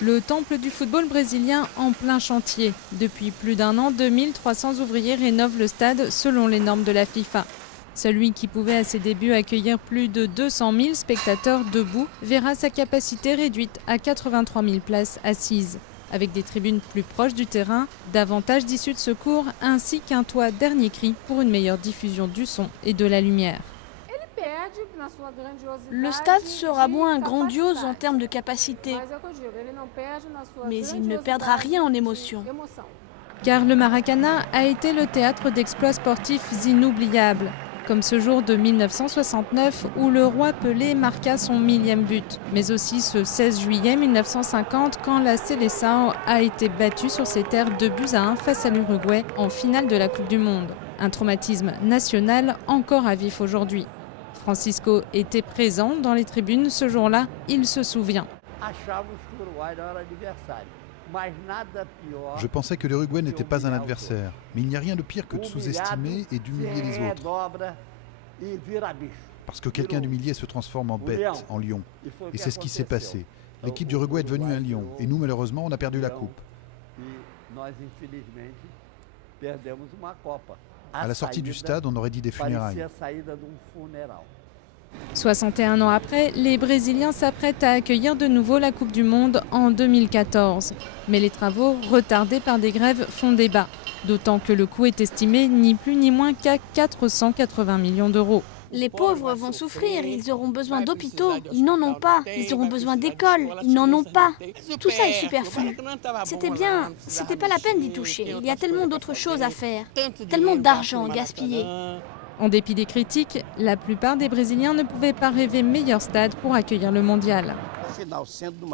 Le temple du football brésilien en plein chantier. Depuis plus d'un an, 2300 ouvriers rénovent le stade selon les normes de la FIFA. Celui qui pouvait à ses débuts accueillir plus de 200 000 spectateurs debout verra sa capacité réduite à 83 000 places assises. Avec des tribunes plus proches du terrain, davantage d'issues de secours ainsi qu'un toit dernier cri pour une meilleure diffusion du son et de la lumière. Le stade sera moins grandiose en termes de capacité, mais il ne perdra rien en émotion. Car le Maracanã a été le théâtre d'exploits sportifs inoubliables, comme ce jour de 1969 où le roi Pelé marqua son 1000e but, mais aussi ce 16 juillet 1950 quand la Seleção a été battue sur ses terres 2-1 face à l'Uruguay en finale de la Coupe du Monde. Un traumatisme national encore à vif aujourd'hui. Francisco était présent dans les tribunes ce jour-là, il se souvient. Je pensais que l'Uruguay n'était pas un adversaire, mais il n'y a rien de pire que de sous-estimer et d'humilier les autres. Parce que quelqu'un d'humilié se transforme en bête, en lion. Et c'est ce qui s'est passé. L'équipe d'Uruguay est devenue un lion, et nous malheureusement on a perdu la coupe. À la sortie du stade, on aurait dit des funérailles. 61 ans après, les Brésiliens s'apprêtent à accueillir de nouveau la Coupe du Monde en 2014. Mais les travaux, retardés par des grèves, font débat. D'autant que le coût est estimé ni plus ni moins qu'à 480 millions d'euros. Les pauvres vont souffrir, ils auront besoin d'hôpitaux, ils n'en ont pas. Ils auront besoin d'écoles, ils n'en ont pas. Tout ça est superflu. C'était bien, c'était pas la peine d'y toucher. Il y a tellement d'autres choses à faire, tellement d'argent gaspillé. En dépit des critiques, la plupart des Brésiliens ne pouvaient pas rêver meilleur stade pour accueillir le mondial.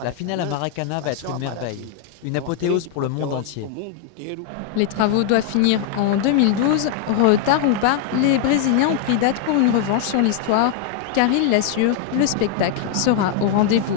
La finale à Maracanã va être une merveille, une apothéose pour le monde entier. Les travaux doivent finir en 2012. Retard ou pas, les Brésiliens ont pris date pour une revanche sur l'histoire, car ils l'assurent, le spectacle sera au rendez-vous.